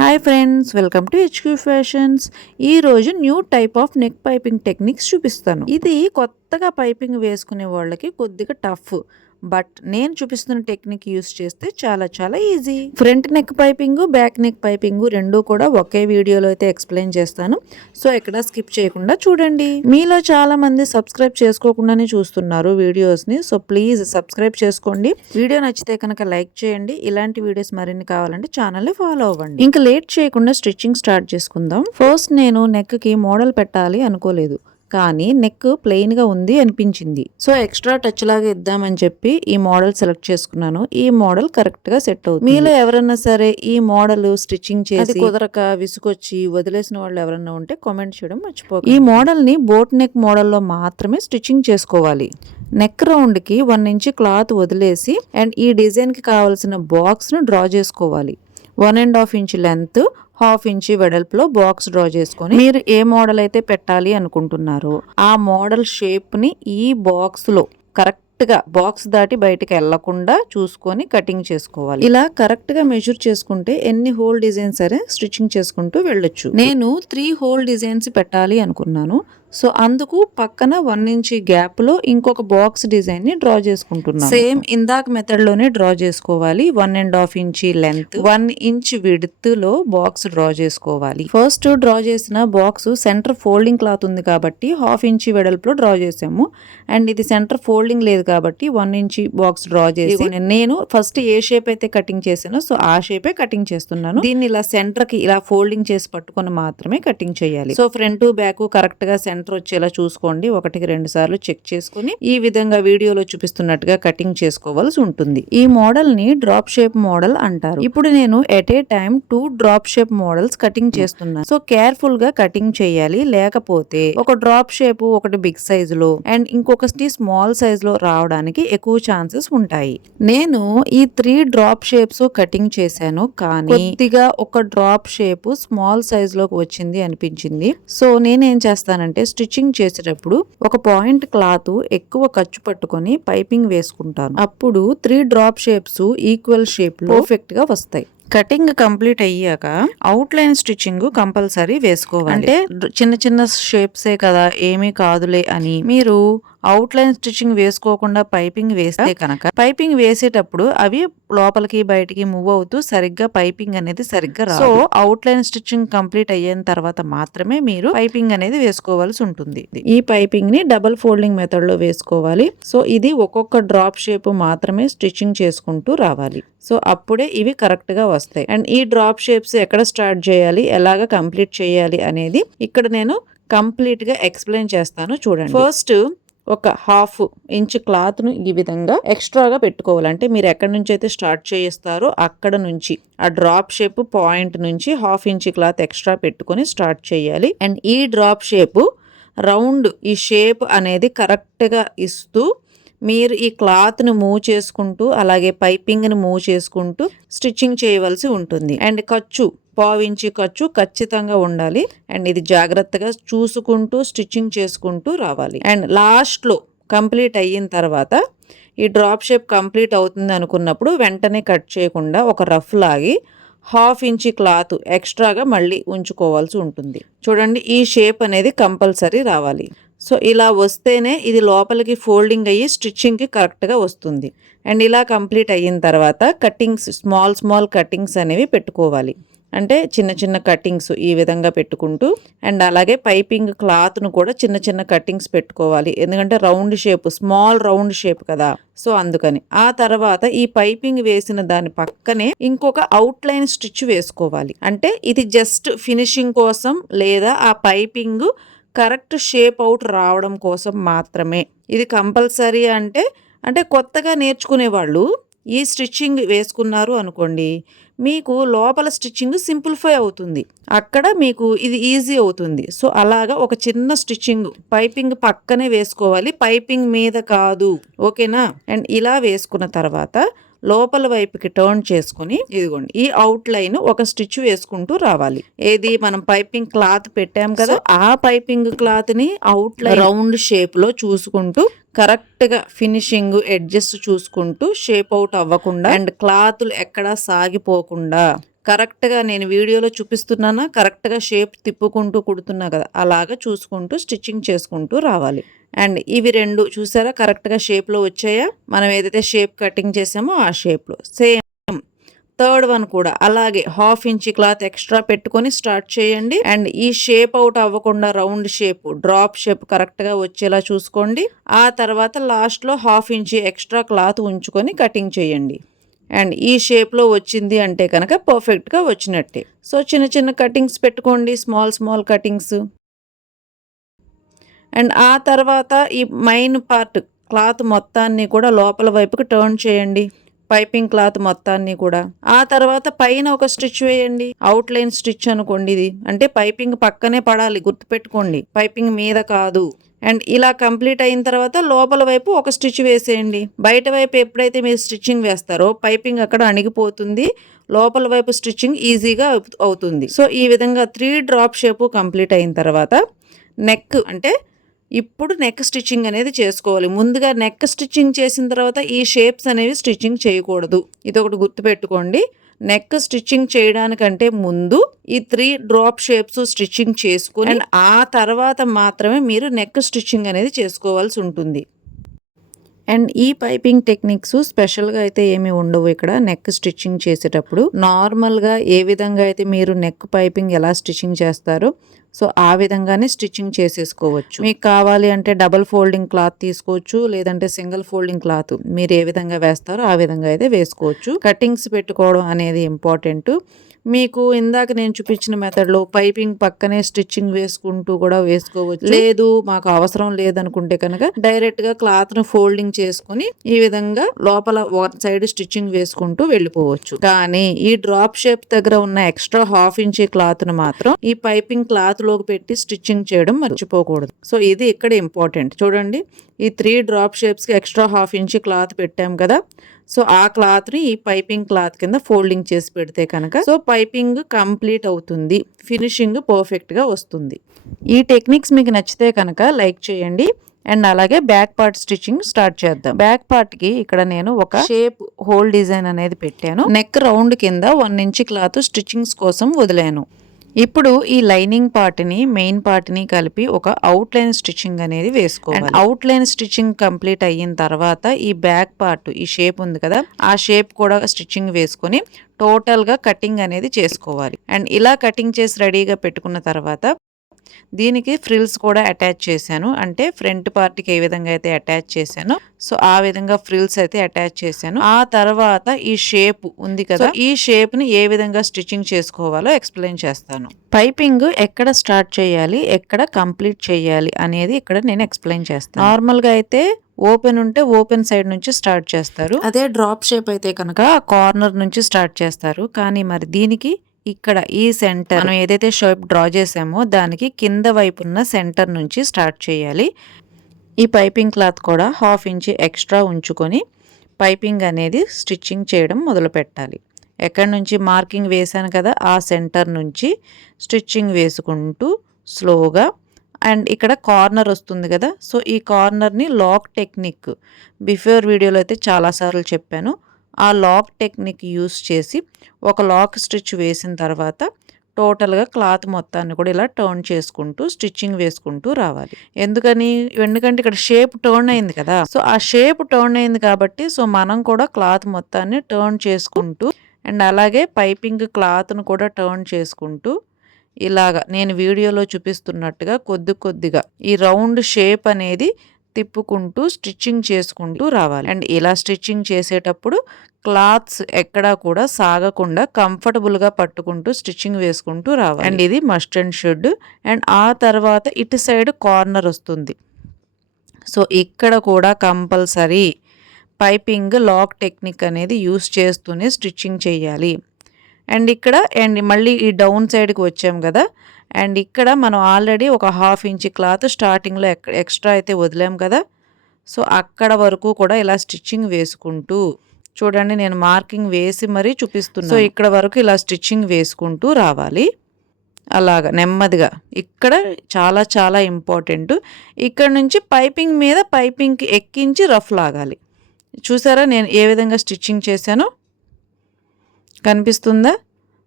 Hi friends, welcome to HQ fashions. ఈ రోజు new type of neck piping techniques చూపిస్తాను. ఇది కొత్తగా పైపింగ్ వేసుకునే వాళ్ళకి కొద్దిగా టఫ్, బట్ నేను చూపిస్తున్న టెక్నిక్ యూస్ చేస్తే చాలా easy. Front neck piping, back neck piping రెండు కూడా ఒకే వీడియోలో అయితే ఎక్స్ప్లెయిన్ చేస్తాను. సో ఎక్కడ స్కిప్ చేయకుండా చూడండి. మీలో చాలా మంది సబ్స్క్రైబ్ చేసుకోకుండానే చూస్తున్నారు వీడియోస్ ని. సో ప్లీజ్ సబ్స్క్రైబ్ చేసుకోండి. వీడియో నచ్చితే కనుక లైక్ చేయండి. ఇలాంటి వీడియోస్ మరిన్ని కావాలంటే ఛానల్ ని ఫాలో అవ్వండి. ఇంకా లేట్ చేయకుండా స్టిచ్చింగ్ స్టార్ట్ చేసుకుందాం. ఫస్ట్ నేను నెక్ కి మోడల్ పెట్టాలి అనుకోలేదు, కానీ నెక్ ప్లెయిన్ గా ఉంది అనిపించింది. సో ఎక్స్ట్రా టచ్ లాగా ఇద్దామని చెప్పి ఈ మోడల్ సెలెక్ట్ చేసుకున్నాను. ఈ మోడల్ కరెక్ట్ గా సెట్ అవుతుంది. మీలో ఎవరన్నా సరే ఈ మోడల్ స్టిచ్చింగ్ చేసి కుదరక విసుకొచ్చి వదిలేసిన వాళ్ళు ఎవరన్నా ఉంటే కామెంట్ చేయడం మర్చిపోకండి. ఈ మోడల్ ని బోట్ నెక్ మోడల్ లో మాత్రమే స్టిచ్చింగ్ చేసుకోవాలి. నెక్ రౌండ్ కి 1 ఇంచ్ క్లాత్ వదిలేసి అండ్ ఈ డిజైన్ కి కావాల్సిన బాక్స్ ను డ్రా చేసుకోవాలి. 1.5 ఇంచ్ లెంత్, 1/2 ఇంచ్ వెడల్పులో బాక్స్ డ్రా చేసుకొని మీరు ఏ మోడల్ అయితే పెట్టాలి అనుకుంటున్నారో ఆ మోడల్ షేప్ ని ఈ బాక్స్ లో కరెక్ట్ గా బాక్స్ దాటి బయటకు వెళ్లకుండా చూసుకొని కటింగ్ చేసుకోవాలి. ఇలా కరెక్ట్ గా మెజర్ చేసుకుంటే ఎన్ని హోల్ డిజైన్స్ సరే స్టిచ్చింగ్ చేసుకుంటూ వెళ్ళొచ్చు. నేను 3 హోల్ డిజైన్స్ పెట్టాలి అనుకున్నాను. సో అందుకు పక్కన 1 ఇంచ్ గ్యాప్ లో ఇంకొక బాక్స్ డిజైన్ ని డ్రా చేసుకుంటున్నాను. సేమ్ ఇందాక మెథడ్ లోనే డ్రా చేసుకోవాలి. 1.5 ఇంచ్ లెంత్, 1 ఇంచ్ విడ్త్ లో బాక్స్ డ్రా చేసుకోవాలి. ఫస్ట్ డ్రా చేసిన బాక్స్ సెంటర్ ఫోల్డింగ్ క్లాత్ ఉంది కాబట్టి 1/2 ఇంచ్ వెడల్పులో డ్రా చేసాము. అండ్ ఇది సెంటర్ ఫోల్డింగ్ లేదు కాబట్టి 1 ఇంచ్ బాక్స్ డ్రా చేసి నేను ఫస్ట్ ఏ షేప్ అయితే కటింగ్ చేసానో సో ఆ షేపే కటింగ్ చేస్తున్నాను. దీన్ని ఇలా సెంటర్ కి ఇలా ఫోల్డింగ్ చేసి పట్టుకొని మాత్రమే కటింగ్ చేయాలి. సో ఫ్రంట్ బ్యాక్ కరెక్ట్ గా సెంటర్ వచ్చేలా చూసుకోండి. 1కి 2 సార్లు చెక్ చేసుకుని ఈ విధంగా వీడియోలో చూపిస్తున్నట్టుగా కటింగ్ చేసుకోవాల్సి ఉంటుంది. ఈ మోడల్ ని డ్రాప్ షేప్ మోడల్ అంటారు. ఇప్పుడు నేను at a time 2 drop shape models cutting చేస్తున్నాను. సో కేర్ఫుల్ గా కటింగ్ చేయాలి, లేకపోతే ఒక డ్రాప్ షేప్ ఒకటి బిగ్ సైజ్ లో అండ్ ఇంకొకటి స్మాల్ సైజ్ లో రావడానికి ఎక్కువ ఛాన్సెస్ ఉంటాయి. నేను ఈ 3 డ్రాప్ షేప్స్ కటింగ్ చేశాను, కానీ కొద్దిగా ఒక డ్రాప్ షేప్ స్మాల్ సైజ్ లోకి వచ్చింది అనిపించింది. సో నేనేం చేస్తానంటే స్టిచ్చింగ్ చేసేటప్పుడు ఒక పాయింట్ క్లాత్ ఎక్కువ ఖర్చు పట్టుకొని పైపింగ్ వేసుకుంటాను. అప్పుడు 3 డ్రాప్ షేప్స్ ఈక్వల్ షేప్ లో పర్ఫెక్ట్ గా వస్తాయి. కటింగ్ కంప్లీట్ అయ్యాక అవుట్ లైన్ స్టిచ్చింగ్ కంపల్సరీ వేసుకోవాలి. అంటే చిన్న షేప్సే కదా ఏమీ కాదులే అని మీరు అవుట్ లైన్ స్టిచ్చింగ్ వేసుకోకుండా పైపింగ్ వేస్తే కనుక పైపింగ్ వేసేటప్పుడు అవి లోపలికి బయటికి మూవ్ అవుతూ సరిగ్గా పైపింగ్ అనేది సరిగ్గా రాదు. So out line stitching complete అయిన తర్వాత మాత్రమే మీరు పైపింగ్ అనేది వేసుకోవాల్సి ఉంటుంది. ఈ పైపింగ్ ని డబుల్ ఫోల్డింగ్ మెథడ్ లో వేసుకోవాలి. సో ఇది ఒక్కొక్క డ్రాప్ షేప్ మాత్రమే స్టిచ్చింగ్ చేసుకుంటూ రావాలి. సో అప్పుడే ఇవి కరెక్ట్ గా వస్తాయి. అండ్ ఈ డ్రాప్ షేప్స్ ఎక్కడ స్టార్ట్ చేయాలి, ఎలాగ కంప్లీట్ చేయాలి అనేది ఇక్కడ నేను కంప్లీట్ గా ఎక్స్ప్లెయిన్ చేస్తాను చూడండి. ఫస్ట్ ఒక 1/2 ఇంచ్ క్లాత్ ను ఈ విధంగా ఎక్స్ట్రాగా పెట్టుకోవాలంటే మీరు ఎక్కడి నుంచి అయితే స్టార్ట్ చేస్తారో అక్కడ నుంచి ఆ డ్రాప్ షేప్ పాయింట్ నుంచి 1/2 ఇంచ్ క్లాత్ ఎక్స్ట్రా పెట్టుకొని స్టార్ట్ చేయాలి. అండ్ ఈ డ్రాప్ షేప్ రౌండ్ ఈ షేప్ అనేది కరెక్ట్ గా ఇస్తూ మీరు ఈ క్లాత్ ను మూవ్ చేసుకుంటూ అలాగే పైపింగ్ ని మూవ్ చేసుకుంటూ స్టిచ్చింగ్ చేయవలసి ఉంటుంది. అండ్ ఖర్చు 1/2 ఇంచ్ ఖర్చు ఖచ్చితంగా ఉండాలి. అండ్ ఇది జాగ్రత్తగా చూసుకుంటూ స్టిచ్చింగ్ చేసుకుంటూ రావాలి. అండ్ లాస్ట్ లో కంప్లీట్ అయిన తర్వాత ఈ డ్రాప్ షేప్ కంప్లీట్ అవుతుంది అనుకున్నప్పుడు వెంటనే కట్ చేయకుండా ఒక రఫ్ లాగి 1/2 ఇంచ్ క్లాత్ ఎక్స్ట్రాగా మళ్ళీ ఉంచుకోవాల్సి ఉంటుంది. చూడండి, ఈ షేప్ అనేది కంపల్సరీ రావాలి. సో ఇలా వస్తేనే ఇది లోపలికి ఫోల్డింగ్ అయ్యి స్టిచ్చింగ్ కి కరెక్ట్ గా వస్తుంది. అండ్ ఇలా కంప్లీట్ అయిన తర్వాత కటింగ్స్ స్మాల్ కటింగ్స్ అనేవి పెట్టుకోవాలి. అంటే చిన్న కటింగ్స్ ఈ విధంగా పెట్టుకుంటూ అండ్ అలాగే పైపింగ్ క్లాత్ ను కూడా చిన్న కటింగ్స్ పెట్టుకోవాలి. ఎందుకంటే round shape, small round shape కదా, సో అందుకని. ఆ తర్వాత ఈ పైపింగ్ వేసిన దాని పక్కనే ఇంకొక అవుట్ లైన్ స్టిచ్ వేసుకోవాలి. అంటే ఇది జస్ట్ ఫినిషింగ్ కోసం లేదా ఆ పైపింగ్ కరెక్ట్ షేప్ అవుట్ రావడం కోసం మాత్రమే. ఇది కంపల్సరీ. అంటే కొత్తగా నేర్చుకునే వాళ్ళు ఈ స్టిచ్చింగ్ వేసుకున్నారు అనుకోండి, మీకు లోపల స్టిచ్చింగ్ సింప్లిఫై అవుతుంది, అక్కడ మీకు ఇది ఈజీ అవుతుంది. సో అలాగా ఒక చిన్న స్టిచ్చింగ్ పైపింగ్ పక్కనే వేసుకోవాలి, పైపింగ్ మీద కాదు. ఓకేనా? అండ్ ఇలా వేసుకున్న తర్వాత లోపల వైపుకి టర్న్ చేసుకుని ఇదిగోండి ఈ అవుట్ లైన్ ఒక స్టిచ్ వేసుకుంటూ రావాలి. ఏది మనం పైపింగ్ క్లాత్ పెట్టాం కదా, ఆ పైపింగ్ క్లాత్ ని అవుట్ లైన్ రౌండ్ షేప్ లో చూసుకుంటూ కరెక్ట్ గా ఫినిషింగ్ ఎడ్జెస్ చూసుకుంటూ షేప్ అవుట్ అవ్వకుండా అండ్ క్లాతులు ఎక్కడా సాగిపోకుండా కరెక్ట్‌గా నేను వీడియోలో చూపిస్తున్నానా, కరెక్ట్‌గా షేప్ తిప్పుకుంటూ కుడుతున్నా కదా! అలాగా చూసుకుంటూ స్టిచ్చింగ్ చేసుకుంటూ రావాలి. అండ్ ఇవి 2 చూసారా కరెక్ట్‌గా షేప్‌లో వచ్చాయా? మనం ఏదైతే షేప్ కటింగ్ చేసామో ఆ షేప్‌లో. సేమ్ థర్డ్ వన్ కూడా అలాగే 1/2 ఇంచ్ క్లాత్ ఎక్స్ట్రా పెట్టుకొని స్టార్ట్ చేయండి. అండ్ ఈ షేప్ అవుట్ అవ్వకుండా రౌండ్ షేప్, డ్రాప్ షేప్ కరెక్ట్‌గా వచ్చేలా చూసుకోండి. ఆ తర్వాత లాస్ట్‌లో 1/2 ఇంచ్ ఎక్స్ట్రా క్లాత్ ఉంచుకొని కటింగ్ చేయండి. అండ్ ఈ షేప్‌లో వచ్చింది అంటే కనుక పర్ఫెక్ట్‌గా వచ్చినట్టే. సో, చిన్న చిన్న కటింగ్స్ పెట్టుకోండి. Small cuttings. అండ్ ఆ తర్వాత ఈ మెయిన్ పార్ట్ క్లాత్ మొత్తాన్ని కూడా లోపల వైపుకి టర్న్ చేయండి. పైపింగ్ క్లాత్ మొత్తాన్ని కూడా. ఆ తర్వాత పైన ఒక స్టిచ్ వేయండి. అవుట్‌లైన్ స్టిచ్ అనుకోండి ఇది. అంటే పైపింగ్ పక్కనే పడాలి గుర్తుపెట్టుకోండి. పైపింగ్ మీద కాదు. అండ్ ఇలా కంప్లీట్ అయిన తర్వాత లోపల వైపు ఒక స్టిచ్ వేసేయండి. బయట వైపు ఎప్పుడైతే మీరు స్టిచ్చింగ్ వేస్తారో పైపింగ్ అక్కడ అణిగిపోతుంది. లోపల వైపు స్టిచ్చింగ్ ఈజీగా అవుతుంది. సో, ఈ విధంగా 3 డ్రాప్ షేపు కంప్లీట్ అయిన తర్వాత నెక్ అంటే ఇప్పుడు నెక్ స్టిచ్చింగ్ అనేది చేసుకోవాలి. ముందుగా నెక్ స్టిచ్చింగ్ చేసిన తర్వాత ఈ షేప్స్ అనేవి స్టిచ్చింగ్ చేయకూడదు. ఇదొకటి గుర్తుపెట్టుకోండి. నెక్ స్టిచ్చింగ్ చేయడానికంటే ముందు ఈ 3 డ్రాప్ షేప్స్ స్టిచ్చింగ్ చేసుకొని అండ్ ఆ తర్వాత మాత్రమే మీరు నెక్ స్టిచ్చింగ్ అనేది చేసుకోవాల్సి ఉంటుంది. అండ్ ఈ పైపింగ్ టెక్నిక్స్ స్పెషల్గా అయితే ఏమి ఉండవు ఇక్కడ నెక్ స్టిచ్చింగ్ చేసేటప్పుడు. నార్మల్గా ఏ విధంగా అయితే మీరు నెక్ పైపింగ్ ఎలా స్టిచ్చింగ్ చేస్తారో సో ఆ విధంగానే స్టిచ్చింగ్ చేసేసుకోవచ్చు. మీకు కావాలి అంటే డబుల్ ఫోల్డింగ్ క్లాత్ తీసుకోవచ్చు, లేదంటే సింగిల్ ఫోల్డింగ్ క్లాత్ మీరు ఏ విధంగా వేస్తారో ఆ విధంగా అయితే వేసుకోవచ్చు. కటింగ్స్ పెట్టుకోవడం అనేది ఇంపార్టెంట్. మీకు ఇందాక నేను చూపించిన మెథడ్లో పైపింగ్ పక్కనే స్టిచ్చింగ్ వేసుకుంటూ కూడా వేసుకోవచ్చు. లేదు మాకు అవసరం లేదనుకుంటే కనుక డైరెక్ట్గా క్లాత్ను ఫోల్డింగ్ చేసుకుని ఈ విధంగా లోపల వన్ సైడ్ స్టిచ్చింగ్ వేసుకుంటూ వెళ్ళిపోవచ్చు. కానీ ఈ డ్రాప్ షేప్ దగ్గర ఉన్న ఎక్స్ట్రా 1/2 ఇంచ్ క్లాత్ను మాత్రం ఈ పైపింగ్ క్లాత్ లోకి పెట్టి స్టిచ్చింగ్ చేయడం మర్చిపోకూడదు. సో ఇది ఇక్కడ ఇంపార్టెంట్. చూడండి ఈ 3 డ్రాప్ షేప్స్కి ఎక్స్ట్రా 1/2 ఇంచ్ క్లాత్ పెట్టాం కదా. సో ఆ క్లాత్ని ఈ పైపింగ్ క్లాత్ కింద ఫోల్డింగ్ చేసి పెడితే కనుక సో పైపింగ్ కంప్లీట్ అవుతుంది, ఫినిషింగ్ పర్ఫెక్ట్గా వస్తుంది. ఈ టెక్నిక్స్ మీకు నచ్చితే కనుక లైక్ చేయండి. అండ్ అలాగే బ్యాక్ పార్ట్ స్టిచ్చింగ్ స్టార్ట్ చేద్దాం. బ్యాక్ పార్ట్ కి ఇక్కడ నేను ఒక షేప్ హోల్ డిజైన్ అనేది పెట్టాను. నెక్ రౌండ్ కింద 1 ఇంచ్ క్లాత్ స్టిచ్చింగ్స్ కోసం వదిలాను. ఇప్పుడు ఈ లైనింగ్ పార్ట్ని మెయిన్ పార్ట్ని కలిపి ఒక అవుట్లైన్ స్టిచ్చింగ్ అనేది వేసుకోవాలి. అవుట్లైన్ స్టిచ్చింగ్ కంప్లీట్ అయిన తర్వాత ఈ బ్యాక్ పార్ట్ ఈ షేప్ ఉంది కదా ఆ షేప్ కూడా స్టిచ్చింగ్ వేసుకొని టోటల్గా కటింగ్ అనేది చేసుకోవాలి. అండ్ ఇలా కటింగ్ చేసి రెడీగా పెట్టుకున్న తర్వాత దీనికి ఫ్రిల్స్ కూడా అటాచ్ చేశాను. అంటే ఫ్రంట్ పార్ట్కి ఏ విధంగా అయితే అటాచ్ చేశానో సో ఆ విధంగా ఫ్రిల్స్ అయితే అటాచ్ చేశాను. ఆ తర్వాత ఈ షేప్ ఉంది కదా ఈ షేప్ ని ఏ విధంగా స్టిచ్చింగ్ చేసుకోవాలో ఎక్స్ప్లెయిన్ చేస్తాను. పైపింగ్ ఎక్కడ స్టార్ట్ చేయాలి, ఎక్కడ కంప్లీట్ చేయాలి అనేది ఇక్కడ నేను ఎక్స్ప్లెయిన్ చేస్తాను. నార్మల్ గా అయితే ఓపెన్ ఉంటే ఓపెన్ సైడ్ నుంచి స్టార్ట్ చేస్తారు. అదే డ్రాప్ షేప్ అయితే కనుక కార్నర్ నుంచి స్టార్ట్ చేస్తారు. కానీ మరి దీనికి ఇక్కడ ఈ సెంటర్ మనం ఏదైతే షేప్ డ్రా చేసామో దానికి కింద వైపు ఉన్న సెంటర్ నుంచి స్టార్ట్ చేయాలి. ఈ పైపింగ్ క్లాత్ కూడా 1/2 ఇంచ్ ఎక్స్ట్రా ఉంచుకొని పైపింగ్ అనేది స్టిచ్చింగ్ చేయడం మొదలు పెట్టాలి. ఎక్కడి నుంచి మార్కింగ్ వేసాను కదా ఆ సెంటర్ నుంచి స్టిచ్చింగ్ వేసుకుంటూ స్లోగా అండ్ ఇక్కడ కార్నర్ వస్తుంది కదా సో ఈ కార్నర్ని లాక్ టెక్నిక్ బిఫోర్ వీడియోలో అయితే చాలాసార్లు చెప్పాను. ఆ లాక్ టెక్నిక్ యూస్ చేసి ఒక లాక్ స్టిచ్ వేసిన తర్వాత టోటల్గా క్లాత్ మొత్తాన్ని కూడా ఇలా టర్న్ చేసుకుంటూ స్టిచ్చింగ్ వేసుకుంటూ రావాలి. ఎందుకంటే ఇక్కడ షేప్ టర్న్ అయింది కదా సో ఆ షేప్ టర్న్ అయింది కాబట్టి సో మనం కూడా క్లాత్ మొత్తాన్ని టర్న్ చేసుకుంటూ అండ్ అలాగే పైపింగ్ క్లాత్ను కూడా టర్న్ చేసుకుంటూ ఇలాగా నేను వీడియోలో చూపిస్తున్నట్టుగా కొద్దిగా ఈ రౌండ్ షేప్ అనేది తిప్పుకుంటూ స్టిచ్చింగ్ చేసుకుంటూ రావాలి. అండ్ ఇలా స్టిచ్చింగ్ చేసేటప్పుడు క్లాత్స్ ఎక్కడా కూడా సాగకుండా కంఫర్టబుల్గా పట్టుకుంటూ స్టిచ్చింగ్ వేసుకుంటూ రావాలి. అండ్ ఇది మస్ట్ అండ్ షుడ్. అండ్ ఆ తర్వాత ఇటు సైడ్ కార్నర్ వస్తుంది. సో ఇక్కడ కూడా కంపల్సరీ పైపింగ్ లాక్ టెక్నిక్ అనేది యూస్ చేస్తూనే స్టిచ్చింగ్ చేయాలి. అండ్ ఇక్కడ అండ్ మళ్ళీ ఈ డౌన్ సైడ్కి వచ్చాం కదా అండ్ ఇక్కడ మనం ఆల్రెడీ ఒక 1/2 ఇంచ్ క్లాత్ స్టార్టింగ్లో ఎక్స్ట్రా అయితే వదిలాం కదా సో అక్కడ వరకు కూడా ఇలా స్టిచ్చింగ్ వేసుకుంటూ చూడండి నేను మార్కింగ్ వేసి మరీ చూపిస్తున్నాను. సో ఇక్కడ వరకు ఇలా స్టిచ్చింగ్ వేసుకుంటూ రావాలి. అలాగా నెమ్మదిగా ఇక్కడ చాలా ఇంపార్టెంట్. ఇక్కడ నుంచి పైపింగ్ మీద పైపింగ్కి ఎక్కించి రఫ్ లాగాలి. చూసారా నేను ఏ విధంగా స్టిచ్చింగ్ చేశానో కనిపిస్తుందా?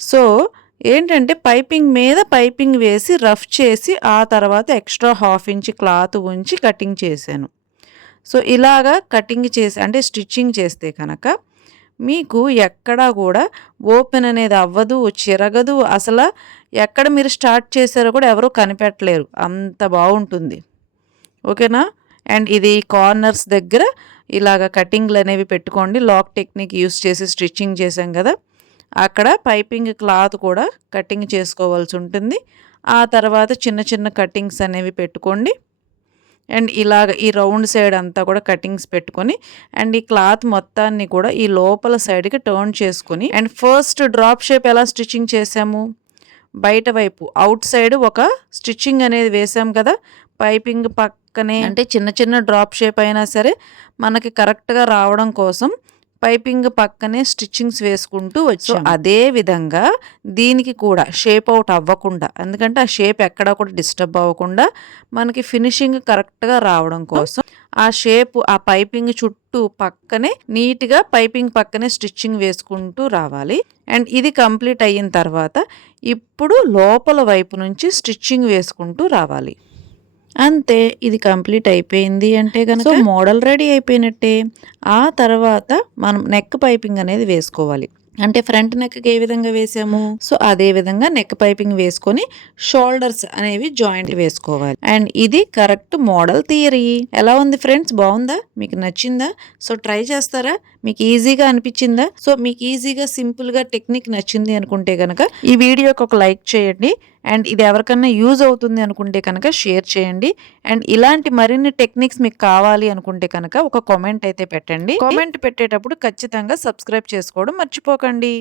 సో ఏంటంటే పైపింగ్ మీద పైపింగ్ వేసి రఫ్ చేసి ఆ తర్వాత ఎక్స్ట్రా 1/2 ఇంచ్ క్లాత్ ఉంచి కటింగ్ చేశాను. సో ఇలాగా కటింగ్ చేసి అంటే స్టిచ్చింగ్ చేస్తే కనుక మీకు ఎక్కడా కూడా ఓపెన్ అనేది అవ్వదు, చిరగదు. అసలు ఎక్కడ మీరు స్టార్ట్ చేశారో కూడా ఎవరు కనిపెట్టలేరు, అంత బాగుంటుంది. ఓకేనా? అండ్ ఇది కార్నర్స్ దగ్గర ఇలాగ కటింగ్లు అనేవి పెట్టుకోండి. లాక్ టెక్నిక్ యూస్ చేసి స్టిచ్చింగ్ చేసాం కదా, అక్కడ పైపింగ్ క్లాత్ కూడా కటింగ్ చేసుకోవాల్సి ఉంటుంది. ఆ తర్వాత చిన్న చిన్న కటింగ్స్ అనేవి పెట్టుకోండి. అండ్ ఇలాగ ఈ రౌండ్ సైడ్ అంతా కూడా కటింగ్స్ పెట్టుకొని అండ్ ఈ క్లాత్ మొత్తాన్ని కూడా ఈ లోపల సైడ్కి టర్న్ చేసుకొని అండ్ ఫస్ట్ డ్రాప్ షేప్ ఎలా స్టిచ్చింగ్ చేసాము, బయట వైపు అవుట్ సైడ్ ఒక స్టిచ్చింగ్ అనేది వేసాం కదా, పైపింగ్ పక్కనే అంటే చిన్న చిన్న డ్రాప్ షేప్ అయినా సరే మనకి కరెక్ట్గా రావడం కోసం పైపింగ్ పక్కనే స్టిచ్చింగ్స్ వేసుకుంటూ వచ్చాం. అదే విధంగా దీనికి కూడా షేప్ అవుట్ అవ్వకుండా, ఎందుకంటే ఆ షేప్ ఎక్కడా కూడా డిస్టర్బ్ అవ్వకుండా మనకి ఫినిషింగ్ కరెక్ట్గా రావడం కోసం ఆ షేప్ ఆ పైపింగ్ చుట్టూ పక్కనే నీట్గా పైపింగ్ పక్కనే స్టిచ్చింగ్ వేసుకుంటూ రావాలి. అండ్ ఇది కంప్లీట్ అయిన తర్వాత ఇప్పుడు లోపల వైపు నుంచి స్టిచ్చింగ్ వేసుకుంటూ రావాలి. అంతే, ఇది కంప్లీట్ అయిపోయింది అంటే కనుక మోడల్ రెడీ అయిపోయినట్టే. ఆ తర్వాత మనం నెక్ పైపింగ్ అనేది వేసుకోవాలి. అంటే ఫ్రంట్ నెక్కి ఏ విధంగా వేసాము, సో అదే విధంగా నెక్ పైపింగ్ వేసుకొని షోల్డర్స్ అనేవి జాయింట్ వేసుకోవాలి. అండ్ ఇది కరెక్ట్ మోడల్ థియరీ. ఎలా ఉంది ఫ్రెండ్స్, బాగుందా, మీకు నచ్చిందా? సో ట్రై చేస్తారా? మీకు ఈజీగా అనిపించిందా? సో మీకు ఈజీగా సింపుల్గా టెక్నిక్ నచ్చింది అనుకుంటే కనుక ఈ వీడియోకి ఒక లైక్ చేయండి. అండ్ ఇది ఎవరికన్నా యూజ్ అవుతుంది అనుకుంటే కనుక షేర్ చేయండి. అండ్ ఇలాంటి మరిన్ని టెక్నిక్స్ మీకు కావాలి అనుకుంటే కనుక ఒక కామెంట్ అయితే పెట్టండి. కామెంట్ పెట్టేటప్పుడు ఖచ్చితంగా సబ్స్క్రైబ్ చేసుకోవడం మర్చిపోకండి.